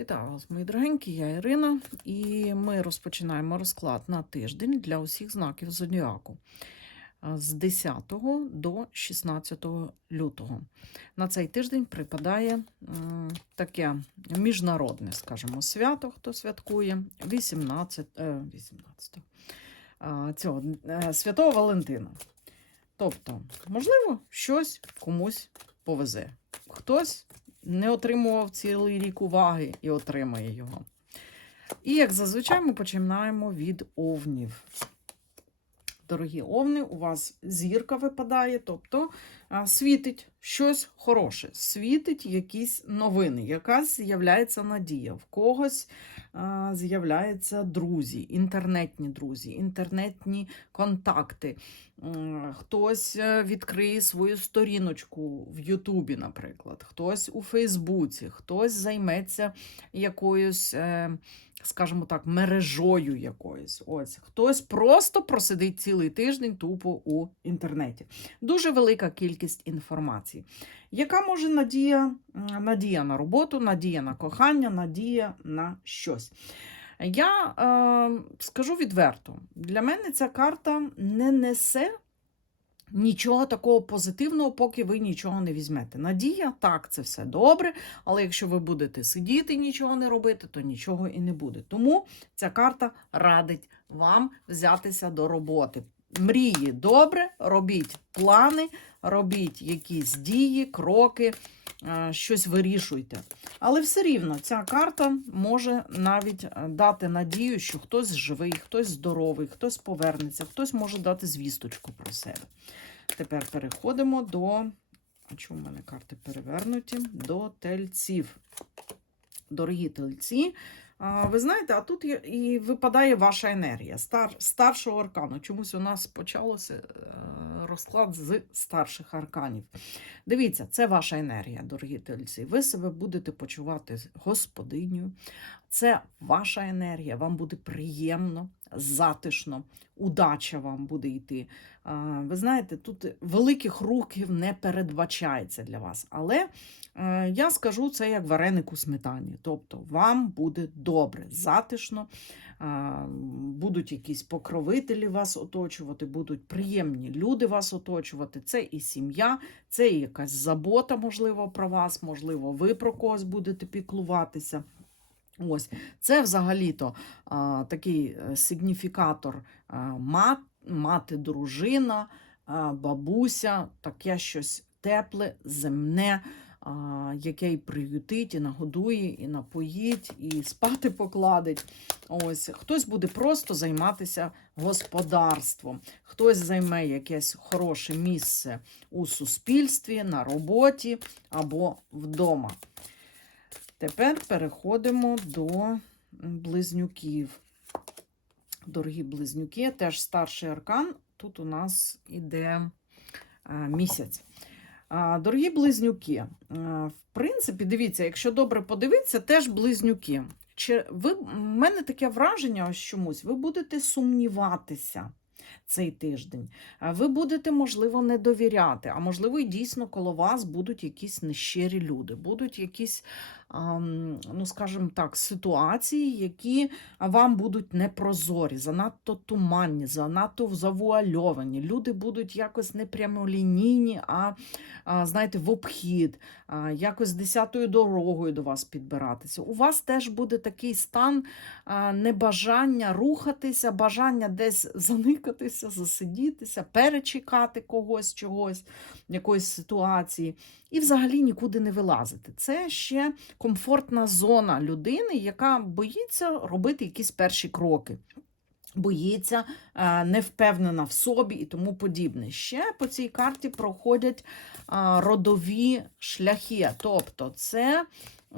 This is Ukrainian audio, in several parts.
Вітаю вас, мої дорогенькі, я Ірина, і ми розпочинаємо розклад на тиждень для усіх знаків зодіаку з 10 до 16 лютого. На цей тиждень припадає таке міжнародне, скажімо, свято, хто святкує 18, е, 18 цього, е, Святого Валентина. Тобто, можливо, щось комусь повезе. Хтось не отримував цілий рік уваги і отримає його. І, як зазвичай, ми починаємо від овнів. Дорогі овни, у вас зірка випадає, тобто світить щось хороше, світить якісь новини, якась з'являється надія, в когось з'являються друзі, інтернетні друзі, інтернетні контакти. Хтось е, відкриє свою сторіночку в Ютубі, наприклад, хтось у Фейсбуці, хтось займеться якоюсь, е, скажімо так, мережою якоюсь. Ось хтось просто просидить цілий тиждень тупо у інтернеті. Дуже велика кількість інформації. Яка може надія, надія на роботу, надія на кохання, надія на щось? Я е, скажу відверто, для мене ця карта не несе нічого такого позитивного, поки ви нічого не візьмете. Надія, так, це все добре, але якщо ви будете сидіти і нічого не робити, то нічого і не буде. Тому ця карта радить вам взятися до роботи. Мрії добре, робіть плани, робіть якісь дії, кроки, щось вирішуйте. Але все рівно ця карта може навіть е, дати надію, що хтось живий, хтось здоровий, хтось повернеться, хтось може дати звісточку про себе. Тепер переходимо до. А чому в мене карти перевернуті? До тельців. Дорогі тельці, ви знаєте, а тут і випадає ваша енергія стар, старшого аркану. Чомусь у нас почалося е, розклад з старших арканів. Дивіться, це ваша енергія, дорогі тельці. Ви себе будете почувати господиню. Це ваша енергія, вам буде приємно, затишно, удача вам буде йти. Ви знаєте, тут великих рухів не передбачається для вас. Але е, я скажу це як вареник у сметані. Тобто вам буде добре, затишно, будуть якісь покровителі вас оточувати, будуть приємні люди вас оточувати. Це і сім'я, це і якась забота, можливо, про вас, можливо, ви про когось будете піклуватися. Ось, це взагалі-то такий е, сигніфікатор а, мат, мати, дружина, а, бабуся, таке щось тепле, земне, а, яке і приютить, і нагодує, і напоїть, і спати покладить. Ось, хтось буде просто займатися господарством, хтось займе якесь хороше місце у суспільстві, на роботі або вдома. Тепер переходимо до близнюків. Дорогі близнюки, теж старший аркан. Тут у нас іде місяць. Дорогі близнюки, в принципі, дивіться, якщо добре подивитися, теж близнюки. Чи ви, в мене таке враження ось чомусь, ви будете сумніватися цей тиждень. Ви будете, можливо, не довіряти, а можливо, і дійсно коло вас будуть якісь нещирі люди, будуть якісь, ну скажімо так, ситуації, які вам будуть непрозорі, занадто туманні, занадто завуальовані. Люди будуть якось не прямолінійні, а, знаєте, в обхід, якось десятою дорогою до вас підбиратися. У вас теж буде такий стан небажання рухатися, бажання десь заникатися, засидітися, перечекати когось, чогось, якоїсь ситуації, і взагалі нікуди не вилазити. Це ще комфортна зона людини, яка боїться робити якісь перші кроки. Боїться, е, не впевнена в собі і тому подібне. Ще по цій карті проходять родові шляхи. Тобто, це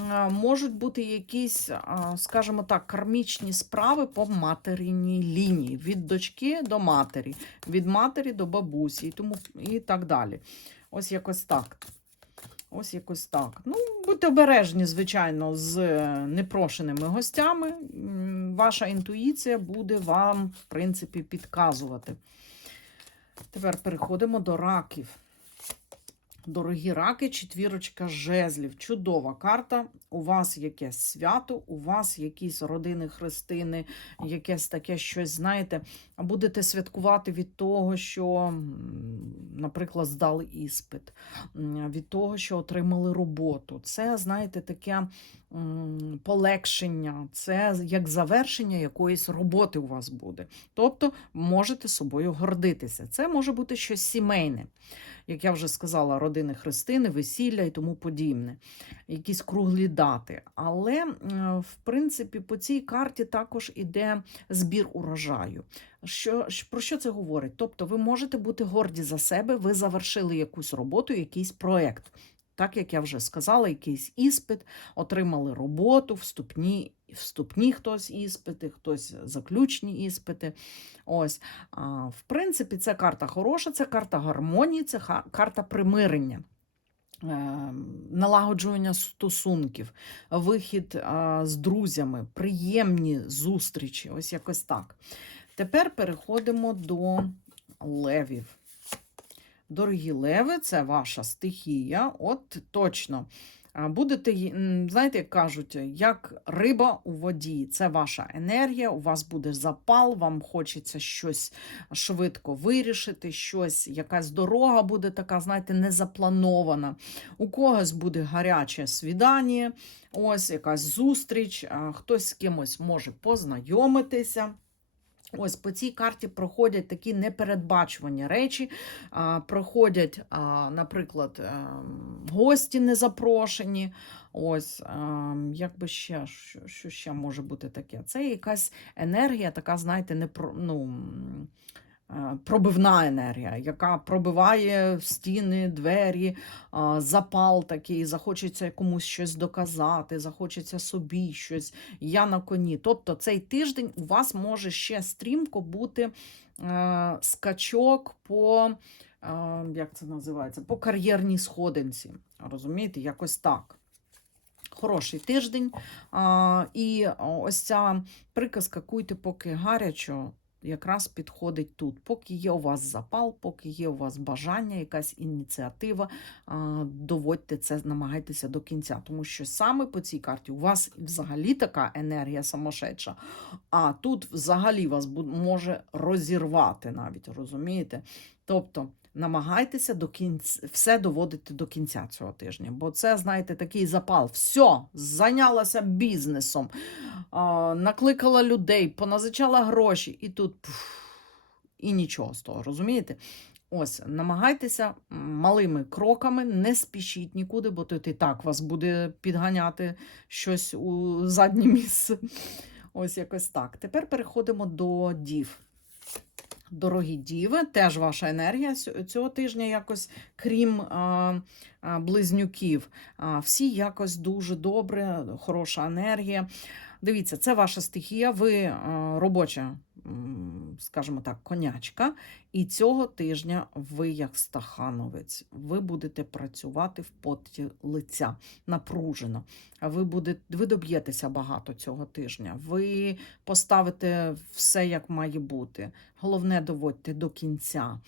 е, можуть бути якісь, скажімо так, кармічні справи по материнній лінії, від дочки до матері, від матері до бабусі і, тому, і так далі. Ось якось так. Ось якось так. Ну, будьте обережні, звичайно, з е, непрошеними гостями. Ваша інтуїція буде вам, в принципі, підказувати. Тепер переходимо до раків. Дорогі раки, четвірочка жезлів. Чудова карта. У вас якесь свято, у вас якісь родини хрестини, якесь таке щось, знаєте, будете святкувати від того, що, наприклад, здали іспит, від того, що отримали роботу. Це, знаєте, таке полегшення, це як завершення якоїсь роботи у вас буде. Тобто можете собою гордитися. Це може бути щось сімейне як я вже сказала, родини Христини, весілля і тому подібне, якісь круглі дати. Але, в принципі, по цій карті також іде збір урожаю. Що, Про що це говорить? Тобто, ви можете бути горді за себе, ви завершили якусь роботу, якийсь проєкт. Так як я вже сказала, якийсь іспит, отримали роботу, вступні, вступні хтось іспити, хтось заключні іспити. Ось, а, В принципі, це карта хороша, це карта гармонії, це карта примирення. е, Налагоджування стосунків, вихід з друзями, приємні зустрічі, ось якось так. Тепер переходимо до левів. Дорогі леви, це ваша стихія. От точно. Будете, знаєте, як кажуть, як риба у воді. Це ваша енергія, у вас буде запал, вам хочеться щось швидко вирішити, щось, якась дорога буде така, знаєте, незапланована. У когось буде гаряче свідання, ось якась зустріч, хтось з кимось може познайомитися. Ось по цій карті проходять такі непередбачувані речі. Проходять, наприклад, ем, гості незапрошені. Ось, ем, як би ще, що, що ще може бути таке? Це якась енергія, така, знаєте, не ну, пробивна енергія, яка пробиває стіни, двері, запал такий, захочеться комусь щось доказати, захочеться собі щось я на коні. Тобто цей тиждень у вас може ще стрімко бути е, скачок по, е, як це називається, по кар'єрній сходинці. Розумієте, якось так. Хороший тиждень. І ось ця приказка куйте поки гарячо. Якраз підходить тут. Поки є у вас запал, поки є у вас бажання, якась ініціатива, доводьте це, намагайтеся до кінця. Тому що саме по цій карті у вас взагалі така енергія самошедша, а тут взагалі вас може розірвати навіть, розумієте? Тобто намагайтеся до кінця, все доводити до кінця цього тижня, бо це, знаєте, такий запал. Все, зайнялася бізнесом, накликала людей, поназичала гроші, і тут пф, і нічого з того, розумієте? Ось, намагайтеся малими кроками, не спішіть нікуди, бо тут і так вас буде підганяти щось у заднє місце. Ось якось так. Тепер переходимо до дів. Дорогі діви, теж ваша енергія цього тижня якось, крім а, а, близнюків. А, всі якось дуже добре, хороша енергія. Дивіться, це ваша стихія, ви а, робоча, скажімо так, конячка. І цього тижня ви, як стахановець, ви будете працювати в поті лиця напружено. Ви, будете, ви доб'єтеся багато цього тижня. Ви поставите все як має бути. Головне, доводьте до кінця.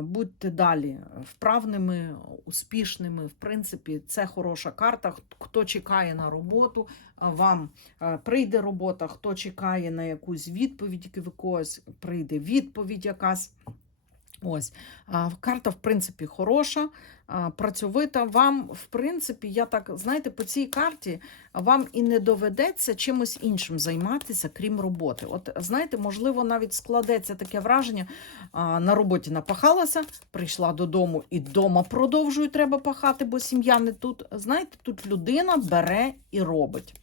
Будьте далі вправними, успішними. В принципі, це хороша карта. Хто чекає на роботу, вам прийде робота, хто чекає на якусь відповідь від когось, прийде відповідь якась. Ось карта, в принципі, хороша, працьовита. Вам, в принципі, я так, знаєте, по цій карті вам і не доведеться чимось іншим займатися, крім роботи. От знаєте, можливо, навіть складеться таке враження: на роботі напахалася, прийшла додому і вдома продовжую треба пахати, бо сім'я не тут. Знаєте, тут людина бере і робить.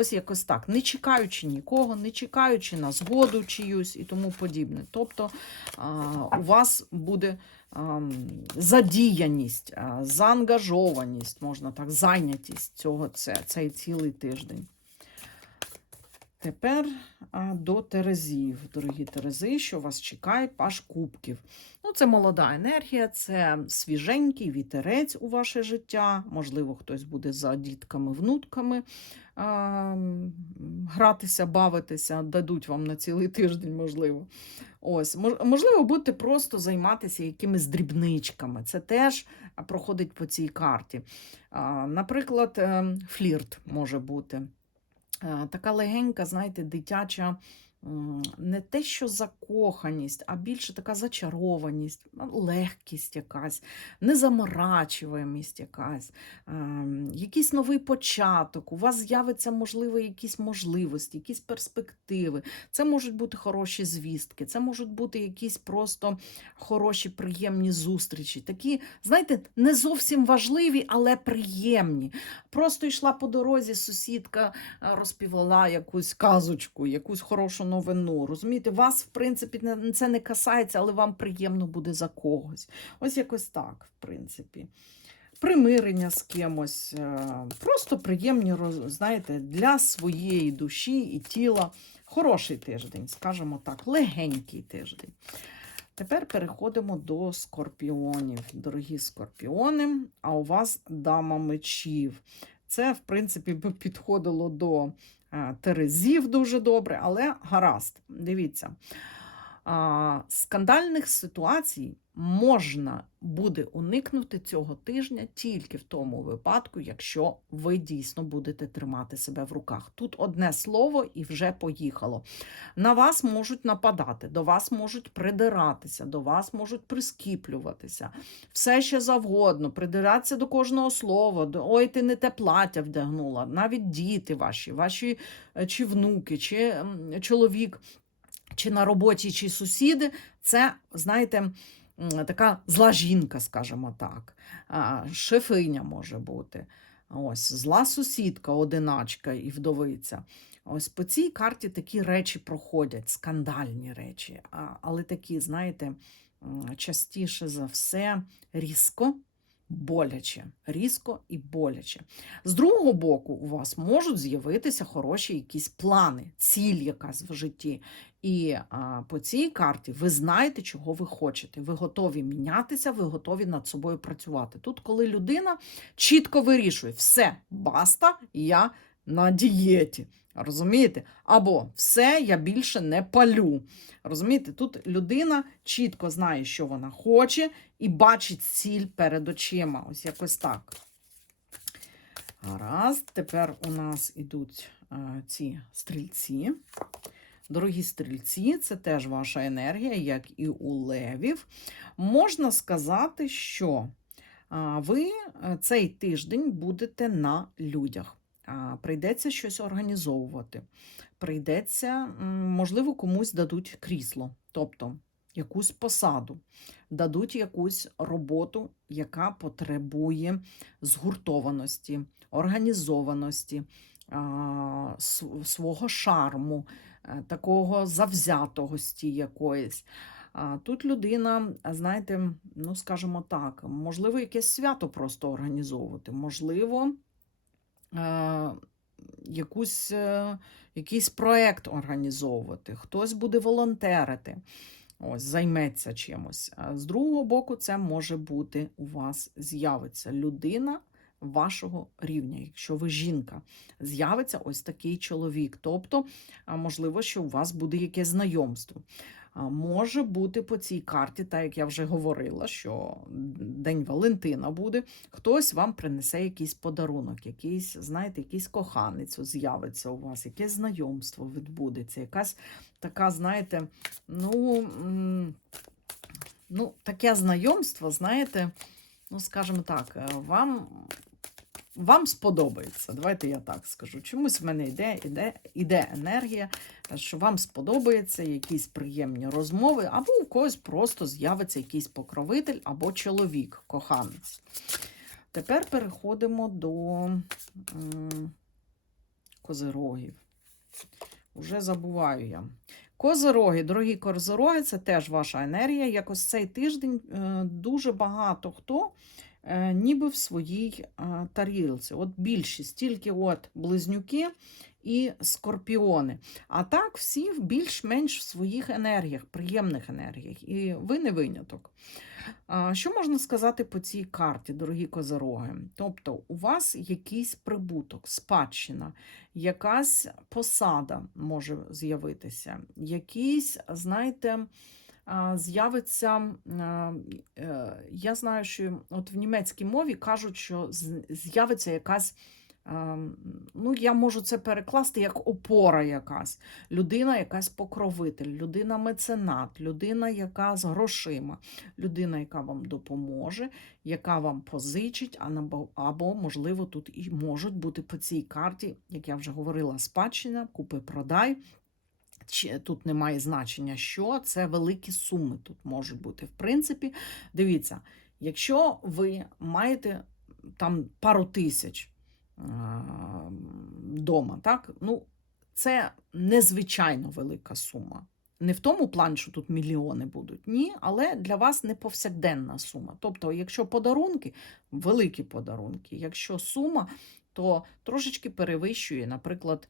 Ось якось так, не чекаючи нікого, не чекаючи на згоду чиюсь і тому подібне. Тобто у вас буде задіяність, заангажованість, можна так, зайнятість цього, це, цей цілий тиждень. Тепер до Терезів. Дорогі Терези, що вас чекає, паш кубків. Ну, це молода енергія, це свіженький вітерець у ваше життя. Можливо, хтось буде за дітками, внутками а, гратися, бавитися, дадуть вам на цілий тиждень, можливо. Ось, можливо, будете просто займатися якимись дрібничками. Це теж проходить по цій карті. А, Наприклад, ем, флірт може бути. Е, Така легенька, знаєте, дитяча, не те, що закоханість, а більше така зачарованість, легкість якась, незаморачуваємість якась, якийсь новий початок. У вас з'явиться, можливо, якісь можливості, якісь перспективи. Це можуть бути хороші звістки, це можуть бути якісь просто хороші, приємні зустрічі. Такі, знаєте, не зовсім важливі, але приємні. Просто йшла по дорозі сусідка розповіла якусь казочку, якусь хорошу новину. Розумієте, вас, в принципі, це не касається, але вам приємно буде за когось. Ось якось так, в принципі. Примирення з кимось, е, просто приємні, знаєте, для своєї душі і тіла. Хороший тиждень, скажімо так, легенький тиждень. Тепер переходимо до скорпіонів. Дорогі скорпіони, а у вас дама мечів. Це, в принципі, підходило до Терезів дуже добре, але гаразд. Дивіться. Скандальних ситуацій можна буде уникнути цього тижня тільки в тому випадку, якщо ви дійсно будете тримати себе в руках. Тут одне слово і вже поїхало. На вас можуть нападати, до вас можуть придиратися, до вас можуть прискіплюватися. Все ще завгодно, придиратися до кожного слова. до Ой, ти не те плаття вдягнула. Навіть діти ваші, ваші е, чи внуки, чи чоловік, чи на роботі, чи сусіди. Це, знаєте, така зла жінка, скажімо так. Шефиня може бути. Ось зла сусідка, одиначка і вдовиця. Ось по цій карті такі речі проходять, скандальні речі, але такі, знаєте, частіше за все різко, боляче, різко і боляче. З другого боку, у вас можуть з'явитися хороші якісь плани, ціль якась в житті. І а, по цій карті ви знаєте, чого ви хочете. Ви готові мінятися, ви готові над собою працювати. Тут, коли людина чітко вирішує, все, баста, я на дієті. Розумієте? Або все, я більше не палю. Розумієте, тут людина чітко знає, що вона хоче, і бачить ціль перед очима. Ось якось так. Гаразд, тепер у нас ідуть е, ці стрільці. Дорогі стрільці, це теж ваша енергія, як і у левів. Можна сказати, що ви е, цей тиждень будете на людях. Прийдеться щось організовувати. Прийдеться, можливо, комусь дадуть крісло, тобто якусь посаду, дадуть якусь роботу, яка потребує згуртованості, організованості, свого шарму, е, такого завзятогості якоїсь. Тут людина, знаєте, ну скажімо так, можливо, якесь свято просто організовувати, можливо, якусь, е, якийсь проєкт організовувати, хтось буде волонтерити, ось, займеться чимось. З другого боку, це може бути у вас з'явиться людина вашого рівня, якщо ви жінка, з'явиться ось такий чоловік. Тобто, можливо, що у вас буде якесь знайомство. Може бути по цій карті, так як я вже говорила, що День Валентина буде, хтось вам принесе якийсь подарунок, якийсь, знаєте, якийсь коханець з'явиться у вас, якесь знайомство відбудеться, якась така, знаєте, ну, ну таке знайомство, знаєте, ну, скажімо так, е, вам. Вам сподобається, давайте я так скажу. Чомусь в мене йде, іде, іде енергія, що вам сподобається якісь приємні розмови, або у когось просто з'явиться якийсь покровитель або чоловік, коханець. Тепер переходимо до козирогів. Уже забуваю я. Козироги, дорогі козироги, це теж ваша енергія. Якось цей тиждень е, дуже багато хто ніби в своїй е, тарілці. От більшість, тільки от близнюки і скорпіони. А так всі більш-менш в своїх енергіях, приємних енергіях. І ви не виняток. Що можна сказати по цій карті, дорогі козороги? Тобто, у вас якийсь прибуток, спадщина, якась посада може з'явитися, якийсь, знаєте, з'явиться. е, Я знаю, що от в німецькій мові кажуть, що з'явиться якась. Ну, я можу це перекласти як опора якась. Людина, якась покровитель, людина меценат, людина, яка з грошима, людина, яка вам допоможе, яка вам позичить, або, можливо, тут і можуть бути по цій карті, як я вже говорила, спадщина, купи-продай. Тут немає значення, що це великі суми тут можуть бути. В принципі, дивіться, якщо ви маєте там пару тисяч вдома, так? Ну, це незвичайно велика сума. Не в тому плані, що тут мільйони будуть, ні, але для вас не повсякденна сума. Тобто, якщо подарунки, великі подарунки, якщо сума, то трошечки перевищує, наприклад,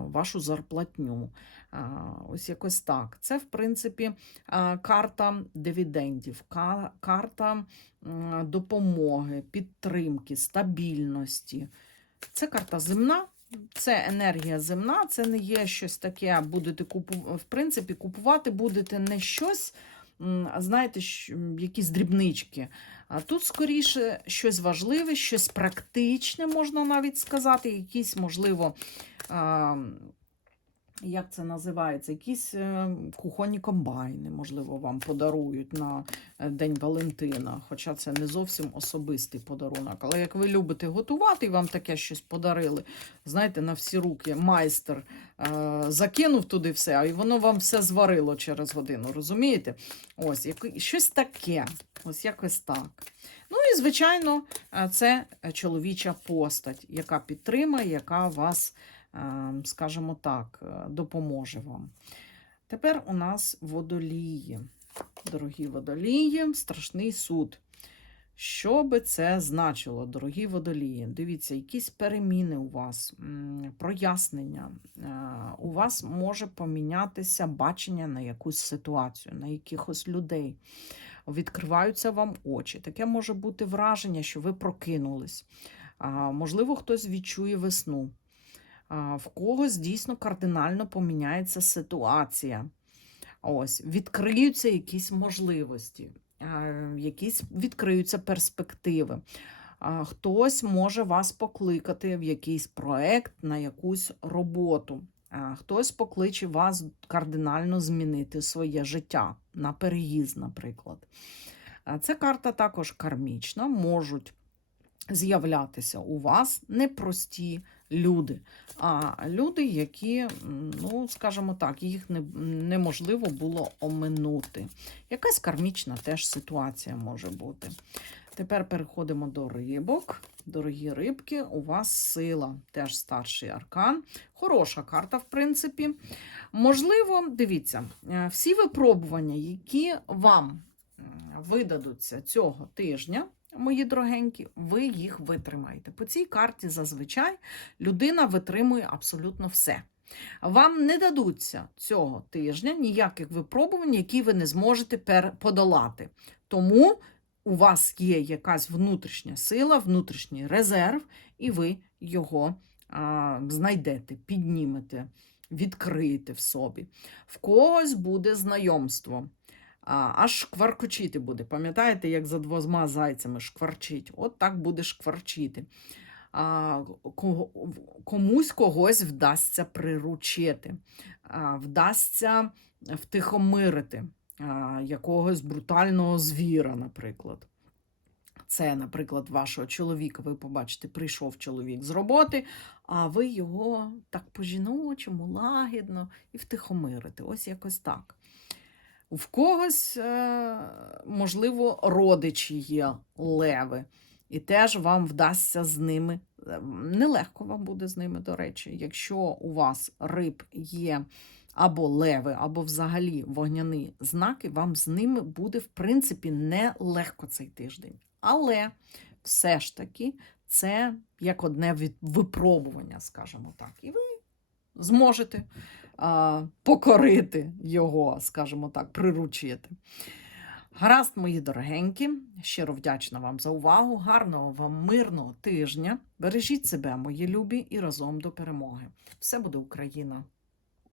вашу зарплатню. Ось якось так. Це, в принципі, карта дивідендів, карта допомоги, підтримки, стабільності. Це карта земна. Це енергія земна, це не є щось таке, будете купу... в принципі, купувати будете не щось, знаєте, якісь дрібнички. А тут скоріше щось важливе, щось практичне, можна навіть сказати, якісь, можливо, як це називається, якісь е, кухонні комбайни, можливо, вам подарують на е, День Валентина. Хоча це не зовсім особистий подарунок. Але як ви любите готувати і вам таке щось подарили, знаєте, на всі руки майстер е, закинув туди все, а воно вам все зварило через годину. Розумієте? Ось яке- щось таке. Ось якось так. Ну і, звичайно, е, це чоловіча постать, яка підтримає, яка вас, скажімо так, е, допоможе вам. Тепер у нас водолії. Дорогі водолії, страшний суд. Що би це значило, дорогі водолії? Дивіться, якісь переміни у вас, прояснення. Е, У вас може помінятися бачення на якусь ситуацію, на якихось людей. Відкриваються вам очі. Таке може бути враження, що ви прокинулись. Можливо, хтось відчує весну. В когось дійсно кардинально поміняється ситуація. Ось, відкриються якісь можливості, якісь відкриються перспективи. Хтось може вас покликати в якийсь проект на якусь роботу. Хтось покличе вас кардинально змінити своє життя на переїзд, наприклад. Ця карта також кармічна, можуть з'являтися у вас непрості люди, а люди, які, ну, скажімо так, їх не, неможливо було оминути. Якась кармічна теж ситуація може бути. Тепер переходимо до рибок. Дорогі рибки, у вас сила, теж старший аркан. Хороша карта, в принципі. Можливо, дивіться, е, всі випробування, які вам видадуться цього тижня, мої дорогенькі, ви їх витримаєте. По цій карті зазвичай людина витримує абсолютно все. Вам не дадуться цього тижня ніяких випробувань, які ви не зможете подолати. Тому у вас є якась внутрішня сила, внутрішній резерв, і ви його а, знайдете, піднімете, відкриєте в собі. В когось буде знайомство. Аж шкваркочити буде. Пам'ятаєте, як за двома зайцями шкварчить? От так буде шкварчити. А, комусь когось вдасться приручити, а, вдасться втихомирити а, якогось брутального звіра, наприклад. Це, наприклад, вашого чоловіка, ви побачите, прийшов чоловік з роботи, а ви його так по-жіночому, лагідно і втихомирите. Ось якось так. В когось, е, можливо, родичі є леви, і теж вам вдасться з ними. е, Нелегко вам буде з ними, до речі. Якщо у вас риб є або леви, або взагалі вогняні знаки, вам з ними буде, в принципі, нелегко цей тиждень. Але все ж таки це як одне випробування, скажімо так. І ви зможете покорити його, скажімо так, приручити. Гаразд, мої дорогенькі, щиро вдячна вам за увагу. Гарного вам мирного тижня. Бережіть себе, мої любі, і разом до перемоги. Все буде Україна!